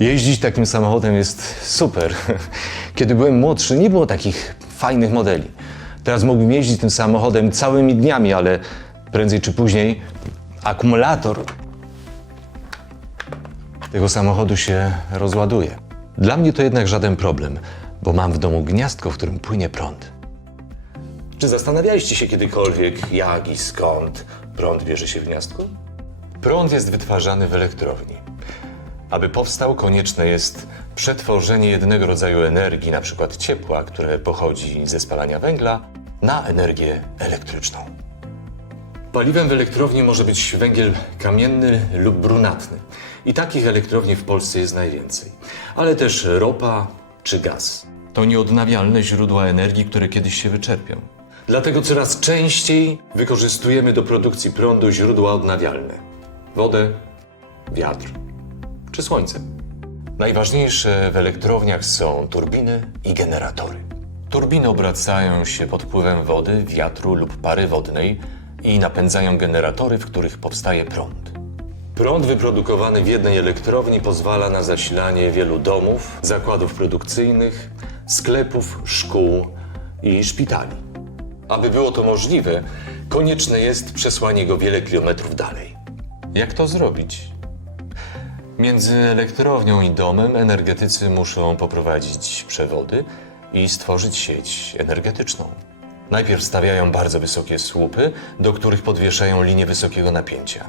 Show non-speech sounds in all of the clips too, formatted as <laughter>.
Jeździć takim samochodem jest super. <laughs> Kiedy byłem młodszy, nie było takich fajnych modeli. Teraz mógłbym jeździć tym samochodem całymi dniami, ale prędzej czy później akumulator tego samochodu się rozładuje. Dla mnie to jednak żaden problem, bo mam w domu gniazdko, w którym płynie prąd. Czy zastanawialiście się kiedykolwiek, jak i skąd prąd bierze się w gniazdku? Prąd jest wytwarzany w elektrowni. Aby powstał, konieczne jest przetworzenie jednego rodzaju energii, np. ciepła, które pochodzi ze spalania węgla, na energię elektryczną. Paliwem w elektrowni może być węgiel kamienny lub brunatny. I takich elektrowni w Polsce jest najwięcej. Ale też ropa czy gaz. To nieodnawialne źródła energii, które kiedyś się wyczerpią. Dlatego coraz częściej wykorzystujemy do produkcji prądu źródła odnawialne. Wodę, wiatr czy słońce. Najważniejsze w elektrowniach są turbiny i generatory. Turbiny obracają się pod wpływem wody, wiatru lub pary wodnej i napędzają generatory, w których powstaje prąd. Prąd wyprodukowany w jednej elektrowni pozwala na zasilanie wielu domów, zakładów produkcyjnych, sklepów, szkół i szpitali. Aby było to możliwe, konieczne jest przesłanie go wiele kilometrów dalej. Jak to zrobić? Między elektrownią i domem energetycy muszą poprowadzić przewody i stworzyć sieć energetyczną. Najpierw stawiają bardzo wysokie słupy, do których podwieszają linie wysokiego napięcia.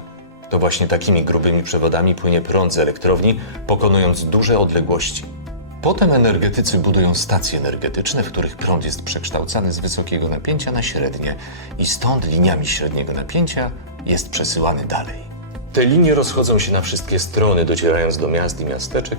To właśnie takimi grubymi przewodami płynie prąd z elektrowni, pokonując duże odległości. Potem energetycy budują stacje energetyczne, w których prąd jest przekształcany z wysokiego napięcia na średnie i stąd liniami średniego napięcia jest przesyłany dalej. Te linie rozchodzą się na wszystkie strony, docierając do miast i miasteczek,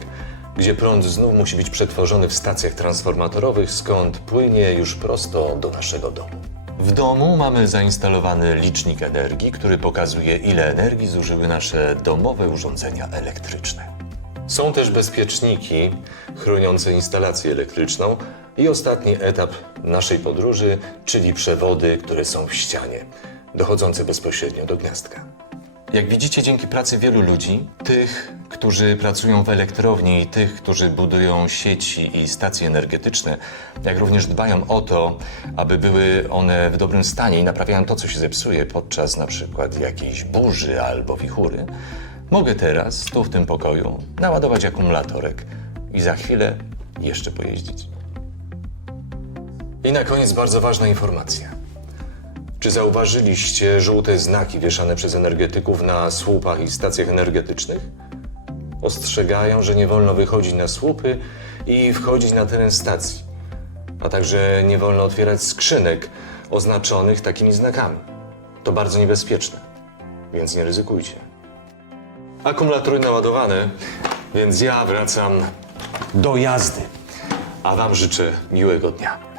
gdzie prąd znów musi być przetworzony w stacjach transformatorowych, skąd płynie już prosto do naszego domu. W domu mamy zainstalowany licznik energii, który pokazuje, ile energii zużyły nasze domowe urządzenia elektryczne. Są też bezpieczniki chroniące instalację elektryczną i ostatni etap naszej podróży, czyli przewody, które są w ścianie, dochodzące bezpośrednio do gniazdka. Jak widzicie, dzięki pracy wielu ludzi, tych, którzy pracują w elektrowni i tych, którzy budują sieci i stacje energetyczne, jak również dbają o to, aby były one w dobrym stanie i naprawiają to, co się zepsuje podczas na przykład jakiejś burzy albo wichury, mogę teraz, tu w tym pokoju, naładować akumulatorek i za chwilę jeszcze pojeździć. I na koniec bardzo ważna informacja. Czy zauważyliście żółte znaki wieszane przez energetyków na słupach i stacjach energetycznych? Ostrzegają, że nie wolno wychodzić na słupy i wchodzić na teren stacji, a także nie wolno otwierać skrzynek oznaczonych takimi znakami. To bardzo niebezpieczne, więc nie ryzykujcie. Akumulatory naładowane, więc ja wracam do jazdy, a Wam życzę miłego dnia.